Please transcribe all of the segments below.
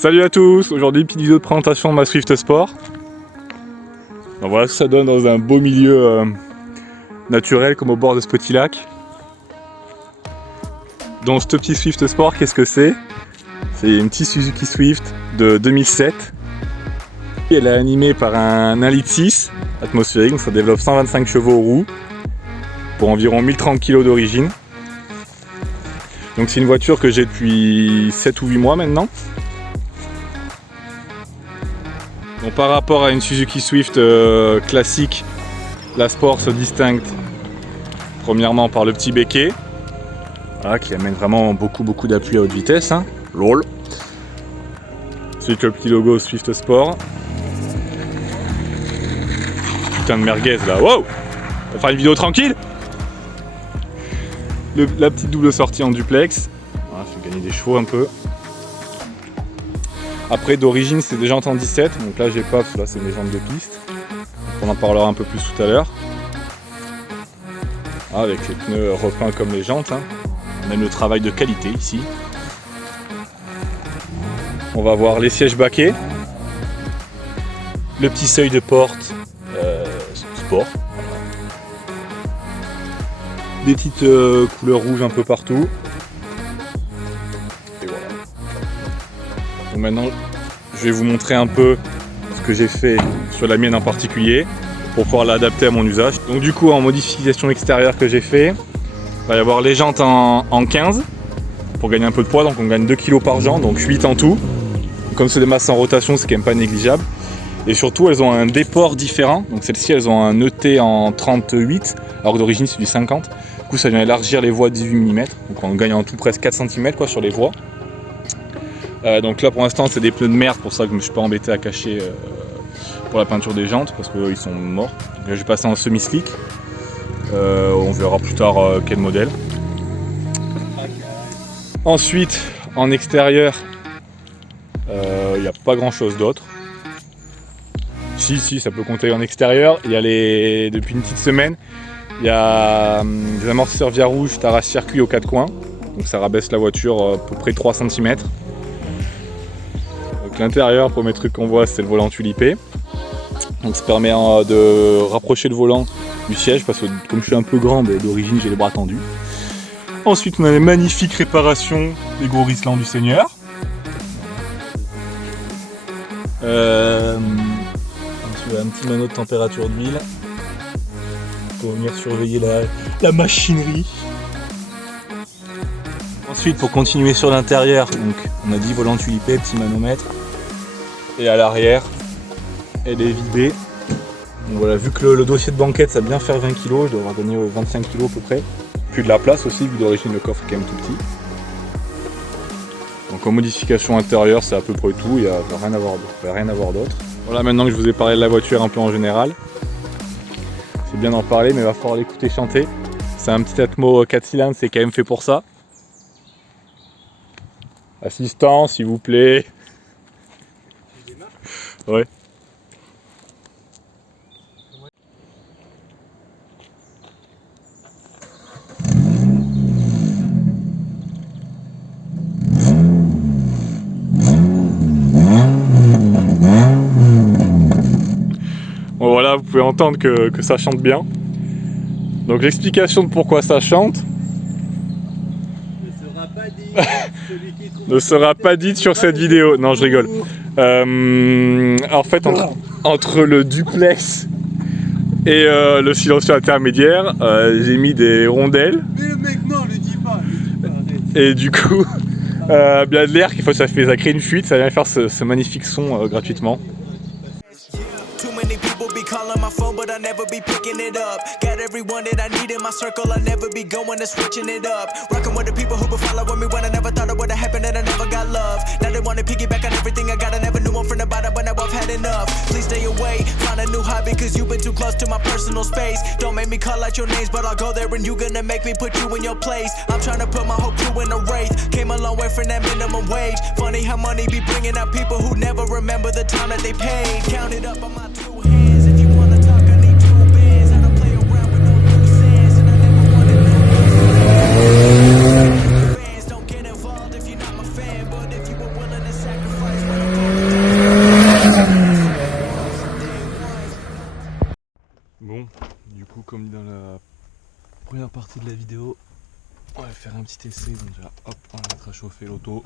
Salut à tous, aujourd'hui petite vidéo de présentation de ma Swift Sport. Donc voilà ce que ça donne dans un beau milieu naturel comme au bord de ce petit lac. Donc ce petit Swift Sport, qu'est-ce que c'est? C'est une petite Suzuki Swift de 2007. Elle est animée par un 1,6 litre atmosphérique, donc ça développe 125 chevaux aux roues pour environ 1030 kg d'origine. Donc c'est une voiture que j'ai depuis 7 ou 8 mois maintenant. Donc par rapport à une Suzuki Swift classique, la Sport se distingue premièrement par le petit béquet, voilà, qui amène vraiment beaucoup d'appui à haute vitesse, hein. LOL. Ensuite le petit logo Swift Sport. Putain de merguez là, wow! On va faire une vidéo tranquille. La petite double sortie en duplex, voilà, ça fait gagner des chevaux un peu. Après d'origine c'est des jantes en 17, donc là j'ai pas, parce que là c'est mes jantes de piste. On en parlera un peu plus tout à l'heure. Ah, avec les pneus repeints comme les jantes, hein. On aime le travail de qualité ici. On va voir les sièges baquets. Le petit seuil de porte sport. Des petites couleurs rouges un peu partout. Et voilà. Donc maintenant, je vais vous montrer un peu ce que j'ai fait sur la mienne en particulier pour pouvoir l'adapter à mon usage. Donc du coup, en modification extérieure que j'ai fait, il va y avoir les jantes en 15 pour gagner un peu de poids. Donc on gagne 2 kg par jante, donc 8 en tout. Comme c'est des masses en rotation, c'est quand même pas négligeable. Et surtout, elles ont un déport différent. Donc celles-ci, elles ont un ET en 38, alors que d'origine c'est du 50. Du coup, ça vient élargir les voies de 18 mm. Donc on gagne en tout presque 4 cm quoi, sur les voies. Donc là, pour l'instant, c'est des pneus de merde, pour ça que je me suis pas embêté à cacher pour la peinture des jantes, parce qu'ils sont morts. Donc là, je vais passer en semi-slick. On verra plus tard quel modèle. Ensuite, en extérieur, il n'y a pas grand chose d'autre. Si, ça peut compter en extérieur. Il y a depuis une petite semaine, il y a des amortisseurs via rouge Tarras-circuit aux 4 coins. Donc ça rabaisse la voiture à peu près 3 cm. Donc l'intérieur, premier truc qu'on voit, c'est le volant tulipé. Donc ça permet de rapprocher le volant du siège, parce que comme je suis un peu grand, d'origine j'ai les bras tendus. Ensuite on a les magnifiques réparations des gros rislants du Seigneur. Un petit manot de température d'huile pour venir surveiller la machinerie. Ensuite, pour continuer sur l'intérieur, donc on a dit volant tulipé, petit manomètre, et à l'arrière elle est vidée. Donc voilà, vu que le dossier de banquette ça va bien faire 20 kg, je dois avoir gagné 25 kg à peu près. Puis de la place aussi, vu d'origine le coffre est quand même tout petit. Donc en modification intérieure, c'est à peu près tout, il n'y a rien à voir d'autre. Voilà, maintenant que je vous ai parlé de la voiture un peu en général, c'est bien d'en parler, mais il va falloir l'écouter chanter. C'est un petit Atmo 4 cylindres, c'est quand même fait pour ça. Assistant, s'il vous plaît. Ouais. Bon voilà, vous pouvez entendre que ça chante bien. Donc l'explication de pourquoi ça chante ne sera pas dite sur cette vidéo. Non, je rigole. En fait, entre le duplex et le silencieux intermédiaire, j'ai mis des rondelles. Mais le mec, non, le dis pas. Et du coup, bien de l'air ça crée une fuite, ça vient faire ce magnifique son gratuitement. Calling my phone, but I never be picking it up. Got everyone that I need in my circle, I never be going and switching it up. Rocking with the people who been following me when I never thought it would have happened and I never got love. Now they wanna piggyback on everything I got, I never knew one from the bottom, but now I've had enough. Please stay away, find a new hobby, cause you've been too close to my personal space. Don't make me call out your names, but I'll go there and you gonna make me put you in your place. I'm trying to put my whole crew in a wraith. Came a long way from that minimum wage. Funny how money be bringing out people who never remember the time that they paid. Count it up on my 2 hands. If you wanna talk, I need 2 bands. I don't play around with no loose ends, and I never wanted no fans. Don't get involved if you're not my fan, but if you were willing to sacrifice. partie de la vidéo. On va faire un petit essai. Donc déjà, hop, on va mettre à chauffer l'auto.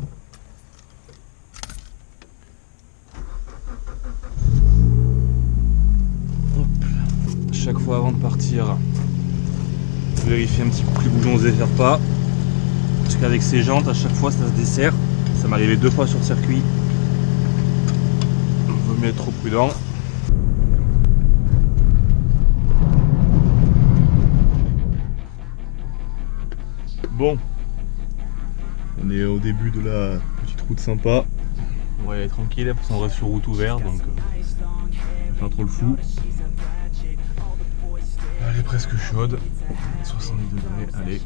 Hop. Chaque fois avant de partir, vérifier un petit coup que les boulons ne se desserrent pas. Parce qu'avec ces jantes, à chaque fois ça se dessert. Ça m'est arrivé 2 fois sur circuit. Il vaut mieux être trop prudent. Bon, on est au début de la petite route sympa. On va y aller tranquille parce qu'on reste sur route ouverte, donc pas trop le fou. Elle est presque chaude, 70 degrés, allez.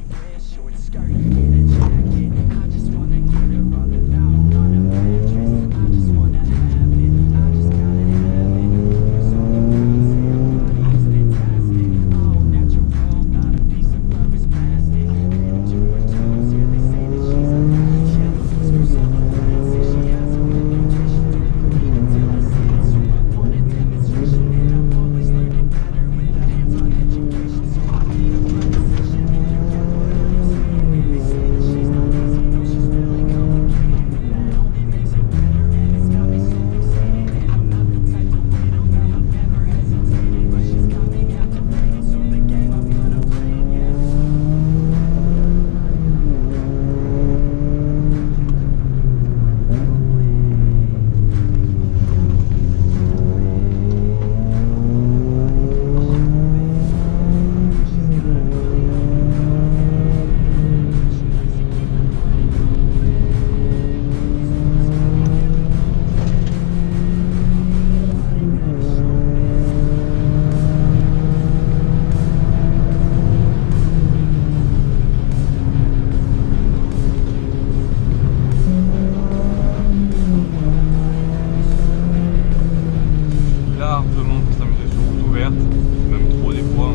Largement pour s'amuser sur route ouverte, même trop des fois.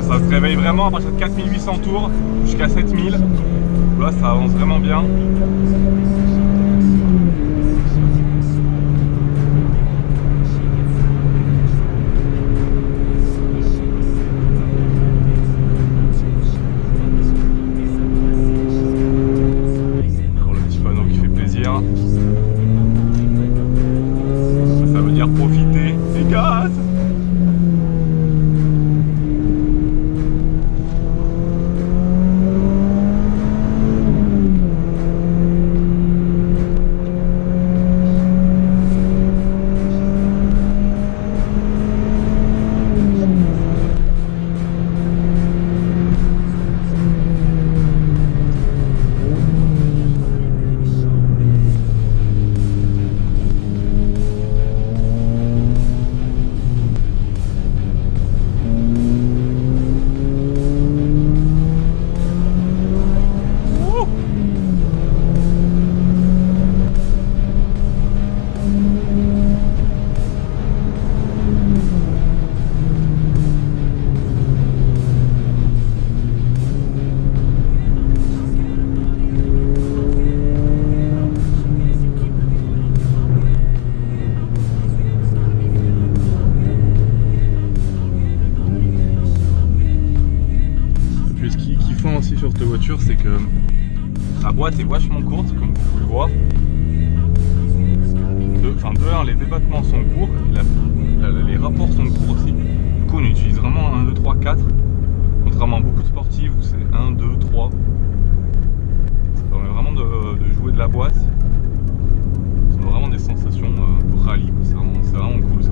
Ça se réveille vraiment à partir de 4800 tours jusqu'à 7000. Là ça avance vraiment bien. Encore le petit panneau qui fait plaisir. Ça veut dire profiter des gaz. Aussi sur cette voiture, c'est que la boîte est vachement courte, comme vous pouvez le voir. De 1, les débattements sont courts, les rapports sont courts aussi. Du coup, on utilise vraiment 1, 2, 3, 4. Contrairement à beaucoup de sportives où c'est 1, 2, 3. Ça permet vraiment de jouer de la boîte. C'est vraiment des sensations pour rallye. C'est vraiment cool ça.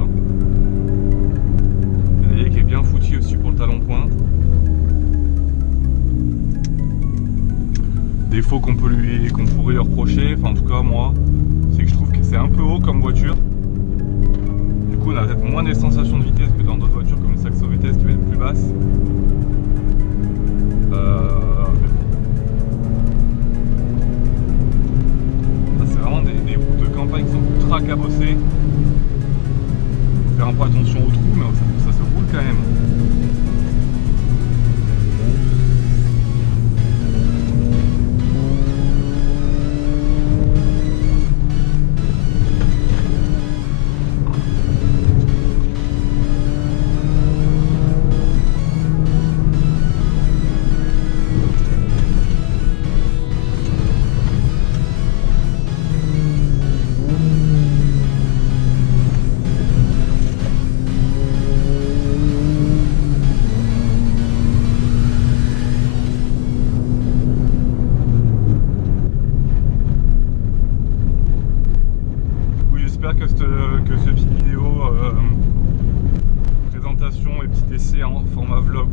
Le pédalier qui est bien foutu aussi pour le talon pointe. Défaut qu'on pourrait lui reprocher, enfin en tout cas moi, c'est que je trouve que c'est un peu haut comme voiture. Du coup on a peut-être moins des sensations de vitesse que dans d'autres voitures comme le Saxo VTS qui va être basse. C'est vraiment des routes de campagne qui sont ultra cabossées. Faut faire un peu attention aux trous, mais ça se roule quand même. J'espère que cette petite vidéo présentation et petit essai en format vlog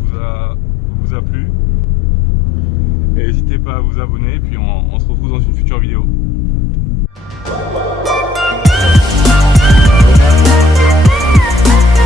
vous a plu. Et n'hésitez pas à vous abonner, puis on se retrouve dans une future vidéo.